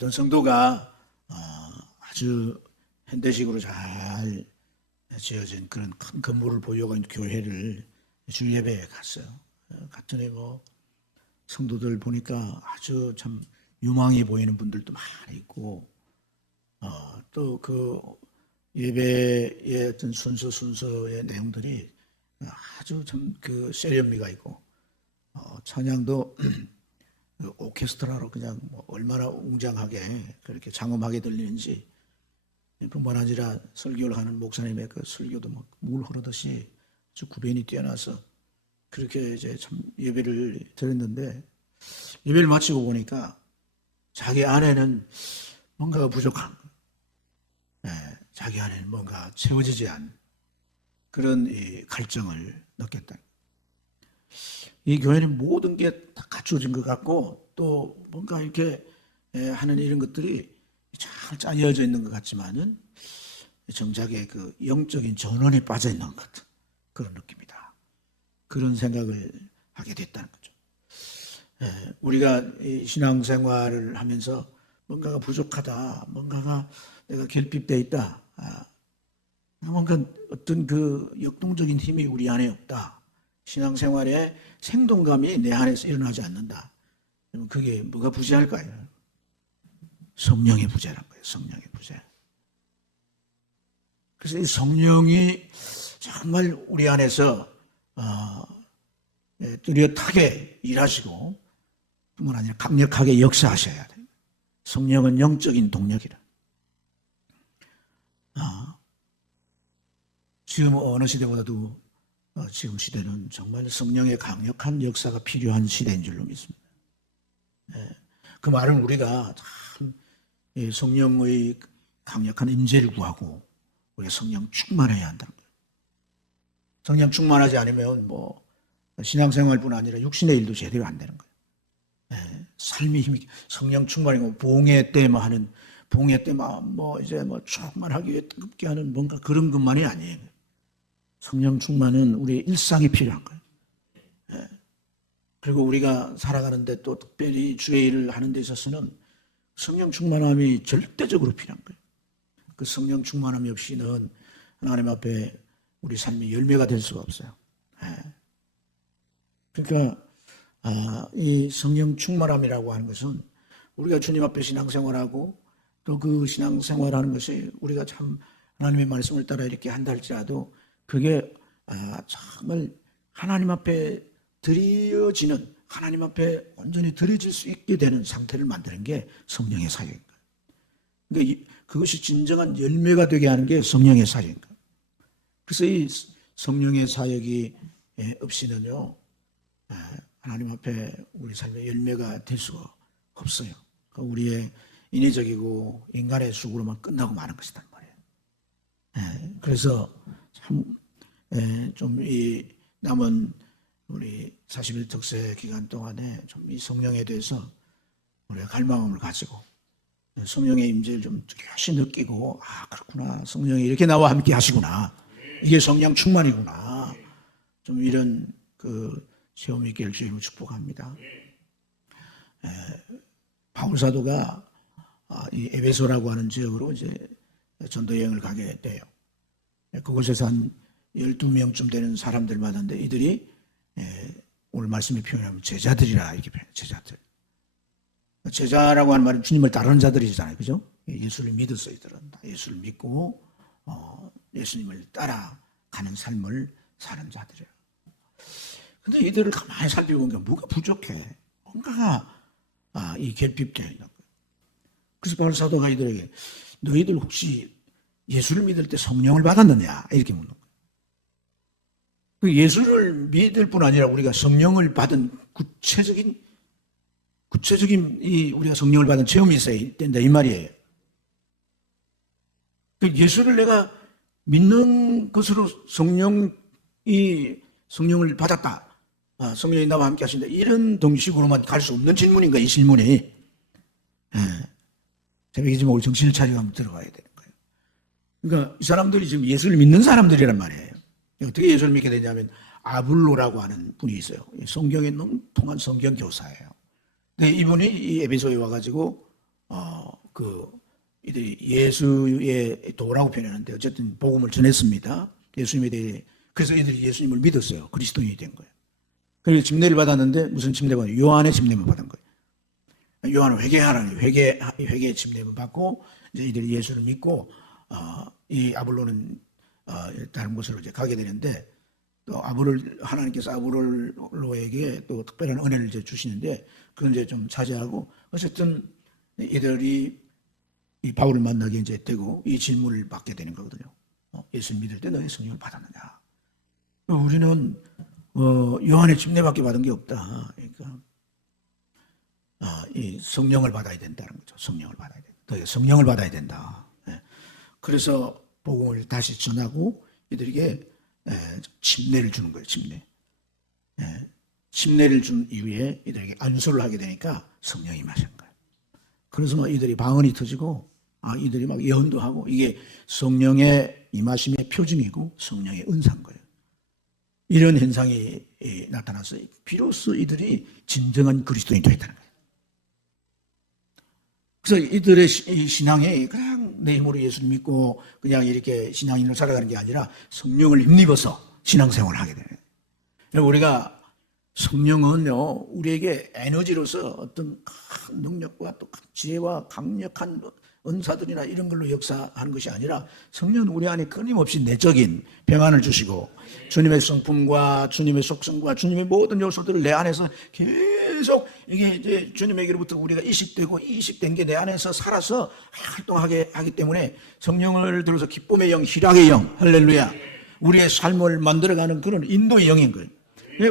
어떤 성도가 아주 현대식으로 잘 지어진 그런 큰 건물을 보유하고 있는 교회를 주일 예배에 갔어요. 갔더니 뭐 성도들 보니까 아주 참 유망해 보이는 분들도 많이 있고, 또 그 예배의 어떤 순서의 내용들이 아주 참 그 세련미가 있고, 찬양도 오케스트라로 그냥 뭐 얼마나 웅장하게 그렇게 장엄하게 들리는지, 뿐만 아니라 설교를 하는 목사님의 그 설교도 막 물 흐르듯이 아주 구변이 뛰어나서 그렇게 이제 참 예배를 드렸는데, 예배를 마치고 보니까 자기 안에는 뭔가가 부족한, 자기 안에는 뭔가 채워지지 않은 그런 이 갈증을 느꼈다. 이 교회는 모든 게 다 갖춰진 것 같고, 또 뭔가 이렇게 하는 이런 것들이 잘 짜여져 있는 것 같지만은 정작의 그 영적인 전원이 빠져 있는 것 같은 그런 느낌이다. 그런 생각을 하게 됐다는 거죠. 우리가 이 신앙생활을 하면서 뭔가가 부족하다, 뭔가가 내가 결핍되어 있다, 뭔가 어떤 그 역동적인 힘이 우리 안에 없다, 신앙생활에 생동감이 내 안에서 일어나지 않는다, 그러면 그게 뭐가 부재할까요? 성령의 부재란 거예요. 성령의 부재. 그래서 이 성령이 정말 우리 안에서 뚜렷하게 일하시고, 뿐만 아니라 강력하게 역사하셔야 돼요. 성령은 영적인 동력이라. 지금 어느 시대보다도 지금 시대는 정말 성령의 강력한 역사가 필요한 시대인 줄로 믿습니다. 그 말은 우리가 참 성령의 강력한 임재를 구하고 우리가 성령 충만해야 한다는 거예요. 성령 충만하지 않으면 뭐 신앙생활뿐 아니라 육신의 일도 제대로 안 되는 거예요. 삶의 힘이 성령 충만이고, 봉해 때만 하는, 봉해 때만 뭐 이제 뭐 충만하기 위해 뜨겁게 하는 뭔가 그런 것만이 아니에요. 성령 충만은 우리의 일상이 필요한 거예요. 그리고 우리가 살아가는데 또 특별히 주의 일을 하는 데 있어서는 성령 충만함이 절대적으로 필요한 거예요. 그 성령 충만함이 없이는 하나님 앞에 우리 삶의 열매가 될 수가 없어요. 그러니까 이 성령 충만함이라고 하는 것은 우리가 주님 앞에 신앙생활하고, 또 그 신앙생활하는 것이 우리가 참 하나님의 말씀을 따라 이렇게 한다 할지라도 그게 정말 하나님 앞에 드려지는, 하나님 앞에 온전히 드려질 수 있게 되는 상태를 만드는 게 성령의 사역인 거예요. 그러니까 그것이 진정한 열매가 되게 하는 게 성령의 사역인 거예요. 그래서 이 성령의 사역이 없이는요, 하나님 앞에 우리 삶의 열매가 될 수가 없어요. 그러니까 우리의 인위적이고 인간의 수고로만 끝나고 마는 것이란 말이에요. 그래서 참 좀 이 남은 우리 40일 특세 기간 동안에 좀 이 성령에 대해서 우리가 갈망함을 가지고 성령의 임재를 좀 뚜렷이 느끼고, 그렇구나, 성령이 이렇게 나와 함께 하시구나, 이게 성령 충만이구나, 좀 이런 그 체험이 있기를 주님을 축복합니다. 바울 사도가 이 에베소라고 하는 지역으로 이제 전도 여행을 가게 돼요. 그곳에서 한 12명쯤 되는 사람들 만났는데, 이들이 오늘 말씀에 표현하면 제자들이라 이렇게 표현해요. 제자들. 제자라고 하는 말은 주님을 따르는 자들이잖아요. 그죠? 예수를 믿었어요. 이들은 예수를 믿고 예수님을 따라가는 삶을 사는 자들이에요. 근데 이들을 가만히 살펴보니까 뭐가 부족해. 뭔가가 이 결핍되어 있는 거예요. 그래서 바울 사도가 이들에게 너희들 혹시 예수를 믿을 때 성령을 받았느냐? 이렇게 묻는 거예요. 그 예수를 믿을 뿐 아니라 우리가 성령을 받은 구체적인 우리가 성령을 받은 체험이 있어야 된다, 이 말이에요. 그 예수를 내가 믿는 것으로 성령을 받았다, 성령이 나와 함께 하신다, 이런 동식으로만 갈 수 없는 질문인가, 이 질문이. 새벽이지만 우리 정신을 차리고 한번 들어가야 되는 거예요. 그러니까 이 사람들이 지금 예수를 믿는 사람들이란 말이에요. 어떻게 예수를 믿게 되냐면, 아블로라고 하는 분이 있어요. 성경에 능통한 성경 교사예요. 근데 이분이 이 에베소에 와가지고 이들이 예수의 도라고 표현하는데 어쨌든 복음을 전했습니다. 예수님에 대해. 그래서 이들이 예수님을 믿었어요. 그리스도인이 된 거예요. 그리고 집례를 받았는데 무슨 집례가 요한의 집례만 받은 거예요. 요한은 회개하라는 회개 집례만 받고 이제 이들이 예수를 믿고 이 아볼로는 다른 곳으로 이제 가게 되는데 또 하나님께서 아볼로에게 또 특별한 은혜를 이제 주시는데 그건 이제 좀 자제하고 어쨌든 이들이 이 바울을 만나게 이제 되고 이 질문을 받게 되는 거거든요. 예수 믿을 때 너희 성령을 받았느냐? 우리는 요한의 집례밖에 받은 게 없다. 그러니까 이 성령을 받아야 된다는 거죠. 성령을 받아야 된다. 너희 성령을 받아야 된다. 그래서 복음을 다시 전하고 이들에게 침례를 주는 거예요. 침례를 준 이후에 이들에게 안수를 하게 되니까 성령이 임하신 거예요. 그래서 막 이들이 방언이 터지고 이들이 막 예언도 하고 이게 성령의 임하심의 표징이고 성령의 은사인 거예요. 이런 현상이 나타나서 비로소 이들이 진정한 그리스도인이 되었다는 거예요. 그래서 이들의 신앙이 그냥 내 힘으로 예수를 믿고 그냥 이렇게 신앙인으로 살아가는 게 아니라 성령을 힘입어서 신앙생활을 하게 돼요. 우리가 성령은요, 우리에게 에너지로서 어떤 큰 능력과 또 지혜와 강력한 은사들이나 이런 걸로 역사하는 것이 아니라 성령은 우리 안에 끊임없이 내적인 평안을 주시고 주님의 성품과 주님의 속성과 주님의 모든 요소들을 내 안에서 계속 이게 이제 주님에게로부터 우리가 이식된 게 내 안에서 살아서 활동하게 하기 때문에 성령을 들어서 기쁨의 영, 희락의 영, 할렐루야, 우리의 삶을 만들어가는 그런 인도의 영인 거예요.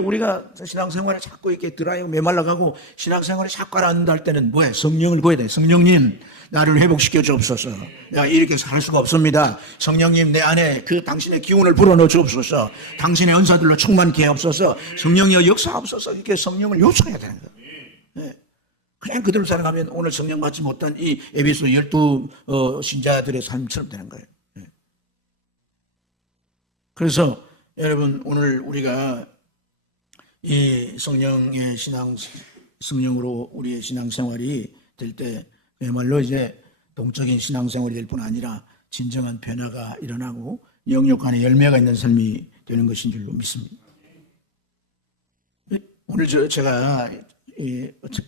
우리가 신앙생활에 자꾸 이렇게 드라이브 메말라가고 신앙생활에 자꾸 가라앉는다 할 때는 뭐예요? 성령을 구해야 돼. 성령님, 나를 회복시켜 주옵소서. 내가 이렇게 살 수가 없습니다. 성령님, 내 안에 그 당신의 기운을 불어넣어 주옵소서. 당신의 은사들로 충만케 하옵소서. 성령의 역사하옵소서. 이렇게 성령을 요청해야 되는 거예요. 네. 그냥 그대로 살아가면 오늘 성령 받지 못한 이 에베소 12 신자들의 삶처럼 되는 거예요. 네. 그래서 여러분, 오늘 우리가 이 성령의 성령으로 우리의 신앙생활이 될 때 그야말로 이제 동적인 신앙생활이 될 뿐 아니라 진정한 변화가 일어나고 영육 안에 열매가 있는 삶이 되는 것인 줄로 믿습니다. 오늘 제가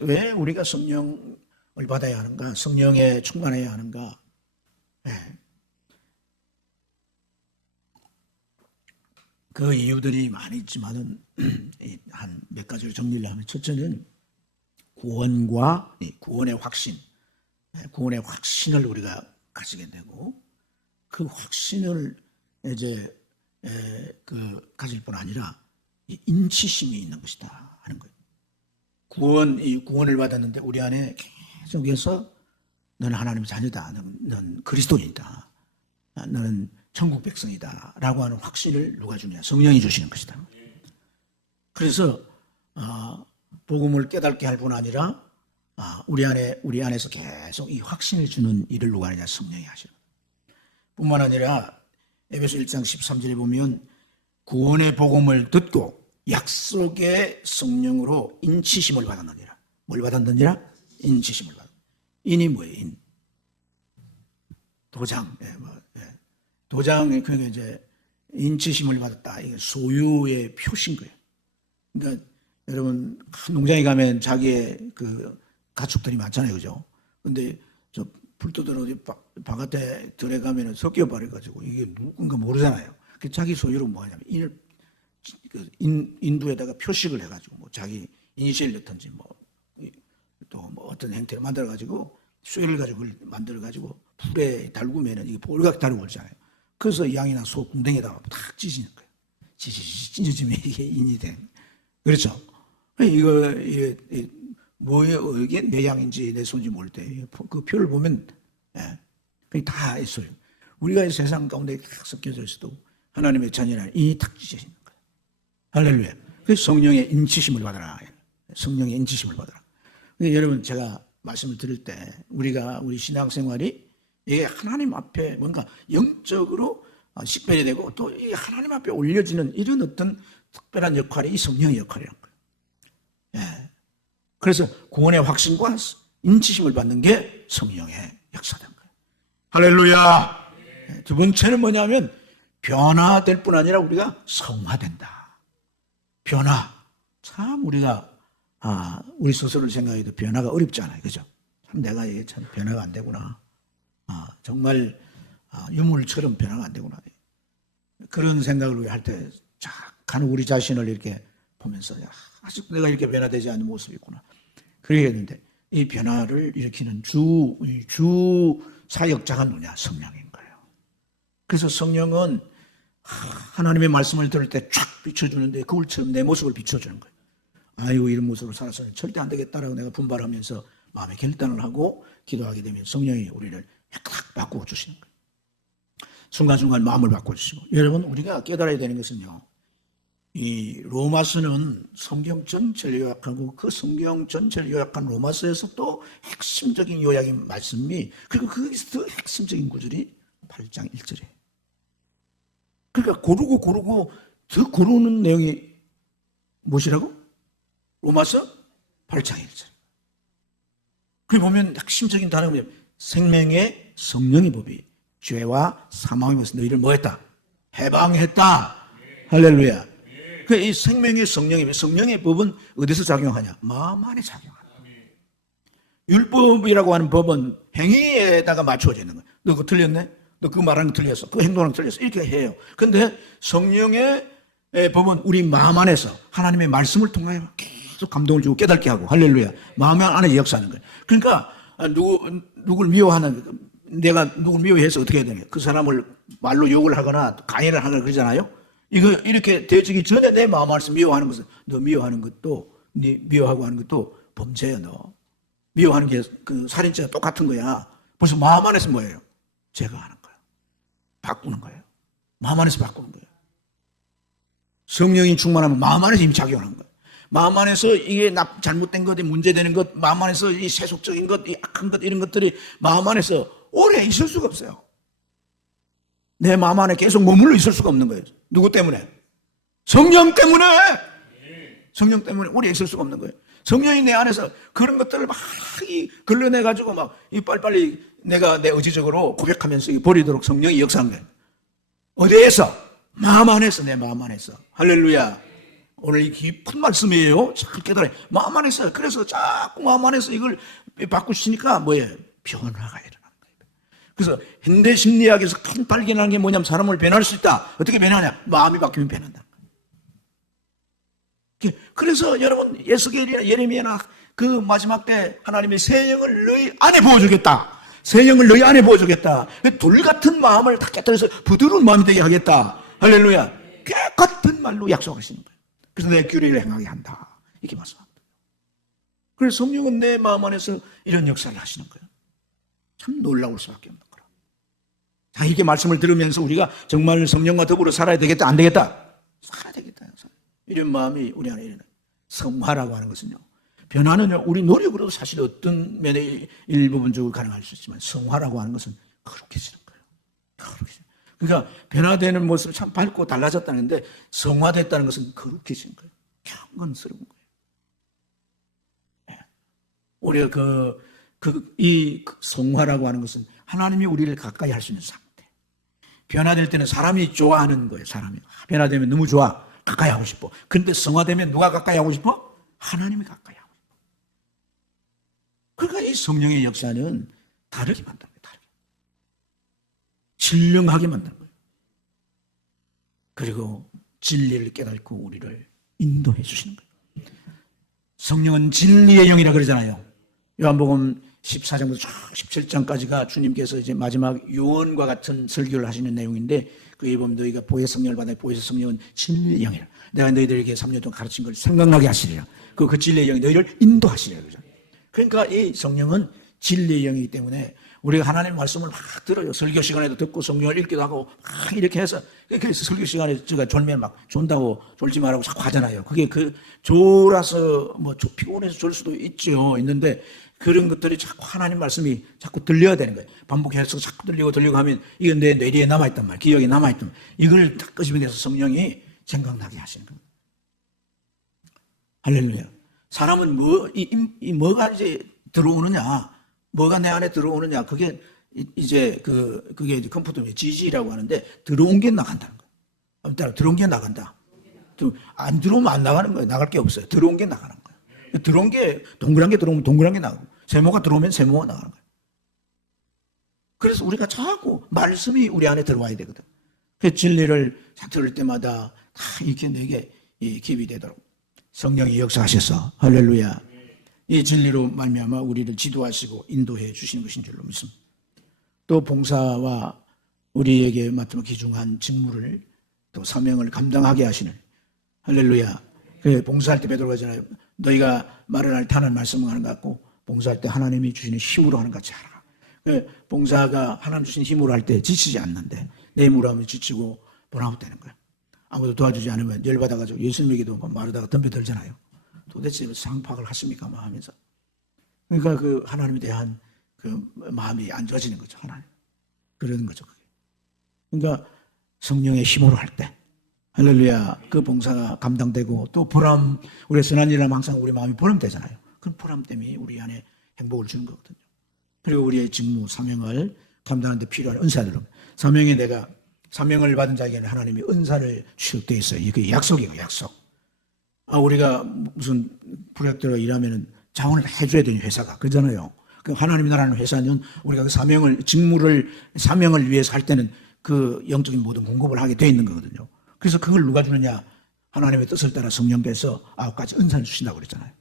왜 우리가 성령을 받아야 하는가, 성령에 충만해야 하는가, 그 이유들이 많이 있지만은 한 몇 가지로 정리를 하면, 첫째는 구원의 확신을 우리가 가지게 되고, 그 확신을 이제 가질 뿐 아니라 인치심이 있는 것이다 하는 거예요. 구원을 받았는데 우리 안에 계속해서 너는 하나님의 자녀다, 넌 그리스도인이다, 너는 천국 백성이다 라고 하는 확신을 누가 주냐? 성령이 주시는 것이다. 그래서 복음을 깨닫게 할 뿐 아니라 우리 안에서 계속 이 확신을 주는 일을 누가 하느냐? 성령이 하시는 거예요. 뿐만 아니라 에베소 1장 13절에 보면 구원의 복음을 듣고 약속의 성령으로 인치심을 받았느니라. 뭘 받았느니라? 인치심을 받았느니라. 인이 뭐예요? 인. 도장. 도장에 그러니까 이제 인치심을 받았다. 이게 소유의 표시인 거예요. 그러니까 여러분, 큰 농장에 가면 자기의 그 가축들이 많잖아요, 그죠? 근데 저 불도들 어디 바깥에 들어가면은 섞여 버려가지고 이게 누군가 모르잖아요. 그 자기 소유로 뭐 하냐면 인두에다가 표식을 해가지고 뭐 자기 이니셜 넣든지 또 뭐 어떤 형태를 만들어가지고 쇠를 가지고 만들어가지고 풀에 달구면은 이게 볼각 달고 그러잖아요. 그래서 양이나 소 궁뎅이에다가 탁 찢는 거예요. 찢어지면 이게 인이 돼. 그렇죠? 이게 뭐예요? 이게 내 양인지 내 소인지 모를 때 그 표를 보면 그게 다 있어요. 우리가 이 세상 가운데 탁 섞여져 있어도 하나님의 자녀라 인이 탁 찢어지는 거예요. 할렐루야. 그래서 성령의 인치심을 받아라. 성령의 인치심을 받아라. 여러분, 제가 말씀을 드릴 때 우리 신앙생활이 이게 하나님 앞에 뭔가 영적으로 식별이 되고 또 이 하나님 앞에 올려지는 이런 어떤 특별한 역할이 이 성령의 역할이라는 거예요. 그래서 구원의 확신과 인치심을 받는 게 성령의 역사된 거예요. 할렐루야. 두 번째는 뭐냐면 변화될 뿐 아니라 우리가 성화된다. 변화. 참 우리가 우리 스스로를 생각해도 변화가 어렵잖아요. 그죠? 참 내가 이게 참 변화가 안 되구나. 정말 유물처럼 변화가 안 되구나. 그런 생각을 할 때 잠깐 우리 자신을 이렇게 보면서 아직 내가 이렇게 변화되지 않는 모습이 있구나. 그러겠는데 이 변화를 일으키는 주 사역자가 누구냐? 성령인 거예요. 그래서 성령은 하나님의 말씀을 들을 때 쫙 비춰주는데 그걸처럼 내 모습을 비춰주는 거예요. 아이고 이런 모습으로 살아서는 절대 안 되겠다라고 내가 분발하면서 마음의 결단을 하고 기도하게 되면 성령이 우리를 딱 바꾸어 주시는 거예요. 순간순간 마음을 바꿔주시고. 여러분 우리가 깨달아야 되는 것은요, 이 로마서는 성경 전체를 요약하고 그 성경 전체를 요약한 로마서에서 또 핵심적인 요약인 말씀이, 그리고 거기서 더 핵심적인 구절이 8장 1절이에요. 그러니까 고르고 더 고르는 내용이 무엇이라고? 로마서 8장 1절. 거기 보면 핵심적인 단어가 뭐냐면 생명의 성령의 법이 죄와 사망의 법에서 너희를 뭐했다? 해방했다. 할렐루야. 이 생명의 성령의 법은 어디서 작용하냐? 마음 안에 작용한다. 율법이라고 하는 법은 행위에다가 맞춰져 있는 거야. 너 그거 틀렸네? 너 그 말하는 거 틀렸어. 그 행동하는 거 틀렸어. 이렇게 해요. 근데 성령의 법은 우리 마음 안에서 하나님의 말씀을 통하여 계속 감동을 주고 깨닫게 하고, 할렐루야. 마음 안에 역사하는 거예요. 그러니까 누굴 미워하는, 내가 누굴 미워해서 어떻게 해야 되냐? 그 사람을 말로 욕을 하거나 강의를 하거나 그러잖아요. 이거 이렇게 되어지기 전에 내 마음 안에서 미워하는 것은, 너 미워하는 것도, 네 미워하고 하는 것도 범죄야. 너 미워하는 게 그 살인죄와 똑같은 거야. 벌써 마음 안에서 뭐예요? 제거하는 거야. 바꾸는 거예요. 마음 안에서 바꾸는 거예요. 성령이 충만하면 마음 안에서 이미 작용하는 거예요. 마음 안에서 이게 잘못된 것이 문제되는 것, 마음 안에서 이 세속적인 것, 이 악한 것, 이런 것들이 마음 안에서 오래 있을 수가 없어요. 내 마음 안에 계속 머물러 있을 수가 없는 거예요. 누구 때문에? 성령 때문에! 성령 때문에 오래 있을 수가 없는 거예요. 성령이 내 안에서 그런 것들을 막 걸러내가지고 막 빨리빨리 내가 내 의지적으로 고백하면서 버리도록 성령이 역사한 거예요. 어디에서? 마음 안에서, 내 마음 안에서. 할렐루야. 오늘 이 깊은 말씀이에요. 잘 깨달아요. 마음 안에서. 그래서 자꾸 마음 안에서 이걸 바꾸시니까 뭐예요? 변화가 일어나는 거예요. 그래서 현대 심리학에서 큰 발견하는 게 뭐냐면 사람을 변할 수 있다. 어떻게 변하냐? 마음이 바뀌면 변한다. 그래서 여러분 에스겔이나 예레미야나 그 마지막 때 하나님의 새 영을 너희 안에 부어주겠다. 새 영을 너희 안에 부어주겠다. 돌 같은 마음을 다 깨뜨려서 부드러운 마음이 되게 하겠다. 할렐루야. 깨끗한 말로 약속하시는 거예요. 그래서 내 규례를 행하게 한다. 이렇게 말씀합니다. 그래서 성령은 내 마음 안에서 이런 역사를 하시는 거예요. 참 놀라울 수밖에 없는 거라. 자, 이렇게 말씀을 들으면서 우리가 정말 성령과 더불어 살아야 되겠다, 안 되겠다? 살아야 되겠다. 이런 마음이 우리 안에 일어나요. 성화라고 하는 것은요, 변화는요, 우리 노력으로도 사실 어떤 면에 일부분적으로 가능할 수 있지만 성화라고 하는 것은 거룩해지는 거예요. 거룩해지는. 그러니까 변화되는 모습을 참 밝고 달라졌다는데 성화됐다는 것은 거룩해지는 거예요. 경건스러운 거예요. 우리가 이 성화라고 하는 것은 하나님이 우리를 가까이 할 수 있는 상태. 변화될 때는 사람이 좋아하는 거예요. 사람이 변화되면 너무 좋아, 가까이 하고 싶어. 그런데 성화되면 누가 가까이 하고 싶어? 하나님이 가까이 하고 싶어. 그러니까 이 성령의 역사는 다르게 만듭니다. 다르게. 신령하게 만드는 거예요. 그리고 진리를 깨닫고 우리를 인도해 주시는 거예요. 성령은 진리의 영이라 그러잖아요. 요한복음 14장부터 17장까지가 주님께서 이제 마지막 유언과 같은 설교를 하시는 내용인데, 그에 보면 너희가 보혜 성령을 받아. 보혜 성령은 진리의 영이라. 내가 너희들에게 3년 동안 가르친 걸 생각나게 하시리라. 그 진리의 영이 너희를 인도하시리라. 그러니까 이 성령은 진리의 영이기 때문에 우리가 하나님의 말씀을 막 들어요. 설교 시간에도 듣고 성경을 읽기도 하고 막 이렇게 해서, 그래서 설교 시간에 제가 졸면 막 존다고 졸지 말라고 자꾸 하잖아요. 그게 졸아서 뭐 피곤해서 졸 수도 있는데 그런 것들이 자꾸 하나님 말씀이 자꾸 들려야 되는 거예요. 반복해서 자꾸 들리고 하면 이건 내 뇌리에 남아있단 말이에요. 기억에 남아있단 말이에요. 이걸 딱 끄집어내서 성령이 생각나게 하시는 겁니다. 할렐루야. 사람은 뭐가 이제 들어오느냐, 뭐가 내 안에 들어오느냐, 그게 이제 그게 이제 컴포트의 지지라고 하는데, 들어온 게 나간다는 거예요. 들어온 게 나간다. 안 들어오면 안 나가는 거예요. 나갈 게 없어요. 들어온 게 나가는 거예요. 들어온 게, 동그란 게 들어오면 동그란 게 나가고, 세모가 들어오면 세모가 나가는 거예요. 그래서 우리가 자꾸 말씀이 우리 안에 들어와야 되거든. 그 진리를 들을 때마다 다 이렇게 내게 기입이 되도록 성령이 역사하셔서, 할렐루야, 이 진리로 말미암아 우리를 지도하시고 인도해 주시는 것인 줄로 믿습니다. 또 봉사와 우리에게 맡은 귀중한 직무를, 또 사명을 감당하게 하시는, 할렐루야. 그 봉사할 때 베드로가 하잖아요. 너희가 말을 할 때 하나님 말씀을 하는 것 같고, 봉사할 때 하나님이 주시는 힘으로 하는 것 같이 하라. 그 봉사가 하나님 주신 힘으로 할 때 지치지 않는데, 내 힘으로 하면 지치고 번아웃 되는 거야. 아무도 도와주지 않으면 열받아가지고 예수님에게도 말하다가 덤벼들잖아요. 도대체 상파악을 하십니까? 막 하면서. 그러니까 그 하나님에 대한 그 마음이 안 좋아지는 거죠. 하나님. 그러는 거죠. 그게. 그러니까 성령의 힘으로 할 때, 할렐루야, 그 봉사가 감당되고, 또 보람, 우리가 선한 일을 하면 항상 우리 마음이 보람되잖아요. 그 보람 때문에 우리 안에 행복을 주는 거거든요. 그리고 우리의 직무, 사명을 감당하는 데 필요한 은사들은, 사명에 내가 사명을 받은 자에게는 하나님이 은사를 취급되어 있어요. 이게 약속이에요, 약속. 우리가 무슨 프로젝트로 일하면은 자원을 해줘야 되는 회사가 그러잖아요. 그 하나님 나라는 회사는 우리가 그 사명을, 직무를, 사명을 위해서 할 때는 그 영적인 모든 공급을 하게 되어 있는 거거든요. 그래서 그걸 누가 주느냐? 하나님의 뜻을 따라 성령께서 9가지 은사를 주신다고 그랬잖아요.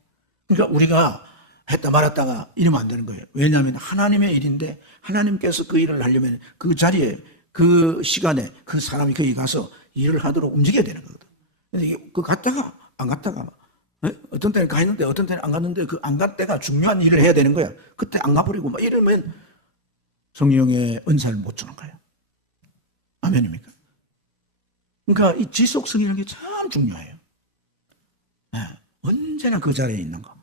그러니까 우리가 했다 말았다가 이러면 안 되는 거예요. 왜냐하면 하나님의 일인데, 하나님께서 그 일을 하려면 그 자리에, 그 시간에 그 사람이 거기 가서 일을 하도록 움직여야 되는 거거든. 근데 그 갔다가 안 갔다가, 어떤 때는 가 있는데 어떤 때는 안 갔는데, 그 안 갈 때가 중요한 일을 해야 되는 거야. 그때 안 가버리고 막 이러면 성령의 은사를 못 주는 거예요. 아멘입니까? 그러니까 이 지속성이라는 게 참 중요해요. 언제나 그 자리에 있는 거.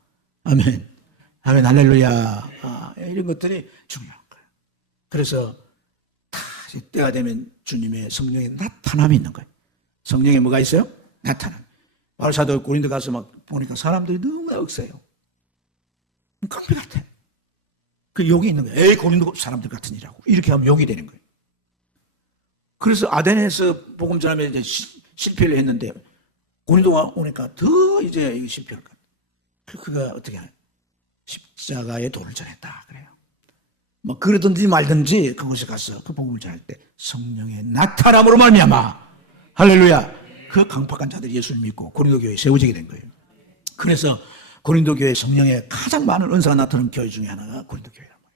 아멘. 아멘, 할렐루야. 이런 것들이 중요한 거예요. 그래서 다 때가 되면 주님의 성령의 나타남이 있는 거예요. 성령에 뭐가 있어요? 나타남. 바울 사도 고린도 가서 막 보니까 사람들이 너무 억세요. 깡패 같아. 그 욕이 있는 거예요. 에이, 고린도 사람들 같으니라고. 이렇게 하면 욕이 되는 거예요. 그래서 아덴에서 복음 전하면 이제 실패를 했는데, 고린도가 오니까 더 이제 실패할 거예요. 그가 어떻게 하냐? 십자가의 도를 전했다 그래요. 뭐 그러든지 말든지 그곳에 가서 그 복음을 전할 때 성령의 나타남으로 말미암아, 할렐루야, 그 강팍한 자들이 예수를 믿고 고린도 교회에 세워지게 된 거예요. 그래서 고린도 교회 성령의 가장 많은 은사가 나타나는 교회 중에 하나가 고린도 교회란 말이에요.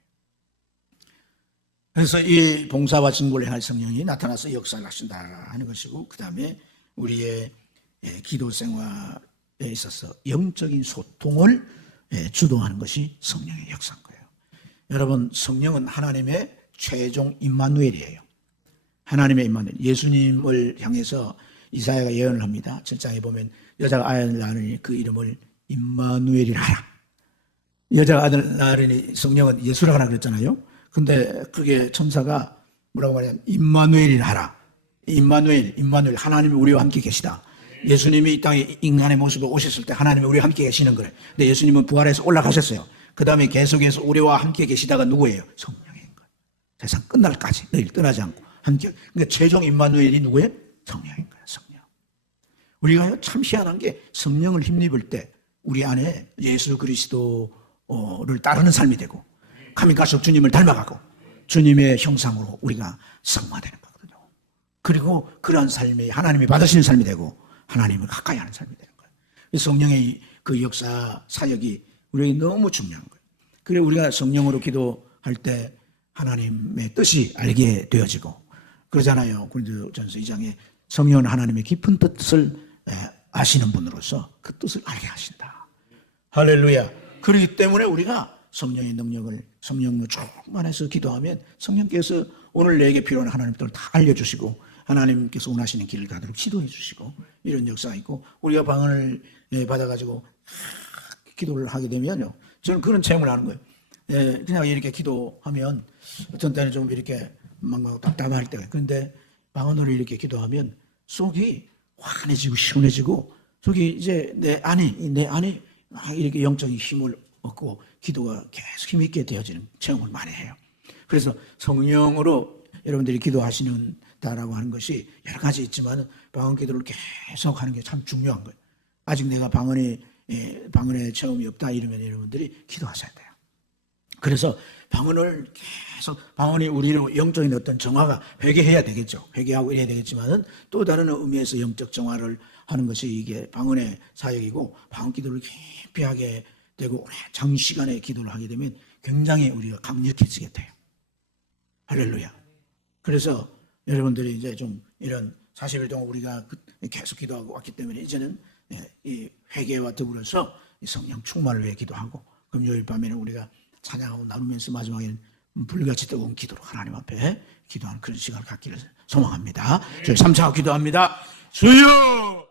그래서 이 봉사와 직무를 할 성령이 나타나서 역사를 하신다 하는 것이고, 그 다음에 우리의 기도 생활에 있어서 영적인 소통을 주도하는 것이 성령의 역사인 거예요. 여러분, 성령은 하나님의 최종 임마누엘이에요. 하나님의 임마누엘. 예수님을 향해서 이사야가 예언을 합니다. 7장에 보면 여자가 아이를 낳으니 그 이름을 임마누엘이라 하라. 여자가 아들 낳으니 성령은 예수라고 하라 그랬잖아요. 근데 그게 천사가 뭐라고 말하냐면 임마누엘이라 하라. 임마누엘, 하나님이 우리와 함께 계시다. 예수님이 이 땅에 인간의 모습으로 오셨을 때 하나님이 우리와 함께 계시는 거예요. 근데 예수님은 부활해서 올라가셨어요. 그 다음에 계속해서 우리와 함께 계시다가 누구예요? 성령인 거예요. 세상 끝날까지 늘 떠나지 않고 함께. 그러니까 최종 임마누엘이 누구예요? 성령인 거예요. 성령. 우리가 참 희한한 게, 성령을 힘입을 때 우리 안에 예수 그리스도를 따르는 삶이 되고, 가면 갈수록 주님을 닮아가고 주님의 형상으로 우리가 성화되는 거거든요. 그리고 그러한 삶이 하나님이 받으시는 삶이 되고 하나님을 가까이 하는 삶이 되는 거예요. 성령의 그 역사 사역이 우리에게 너무 중요한 거예요. 그래서 우리가 성령으로 기도할 때 하나님의 뜻이 알게 되어지고 그러잖아요. 고린도전서 2장에 성령은 하나님의 깊은 뜻을 아시는 분으로서 그 뜻을 알게 하신다. 할렐루야. 그렇기 때문에 우리가 성령의 능력을, 성령으로 충만해서 기도하면 성령께서 오늘 내게 필요한 하나님의 뜻을 다 알려주시고 하나님께서 원하시는 길을 가도록 지도해 주시고, 이런 역사가 있고, 우리가 방언을 받아가지고 기도를 하게 되면요, 저는 그런 체험을 하는 거예요. 그냥 이렇게 기도하면 어떤 때는 좀 이렇게 막 답답할 때가, 그런데 방언으로 이렇게 기도하면 속이 환해지고 시원해지고, 속이 이제 내 안에 이렇게 영적인 힘을 얻고 기도가 계속 힘있게 되어지는 체험을 많이 해요. 그래서 성령으로 여러분들이 기도하시는다라고 하는 것이 여러 가지 있지만 방언 기도를 계속 하는 게 참 중요한 거예요. 아직 내가 방언의 체험이 없다 이러면 여러분들이 기도하셔야 돼요. 그래서 방언을 계속, 방언이 우리로 영적인 어떤 정화가 회개해야 되겠죠. 회개하고 이래야 되겠지만은 또 다른 의미에서 영적 정화를 하는 것이 이게 방언의 사역이고, 방언 기도를 깊이 하게 되고 장시간의 기도를 하게 되면 굉장히 우리가 강력해지게 돼요. 할렐루야. 그래서 여러분들이 이제 좀 이런 40일 동안 우리가 계속 기도하고 왔기 때문에 이제는 이 회개와 더불어서 성령 충만을 위해 기도하고, 금요일 밤에는 우리가 찬양하고 나누면서 마지막에는 불같이 뜨거운 기도로 하나님 앞에 기도하는 그런 시간을 갖기를 소망합니다. 저희 3차가 기도합니다. 주여!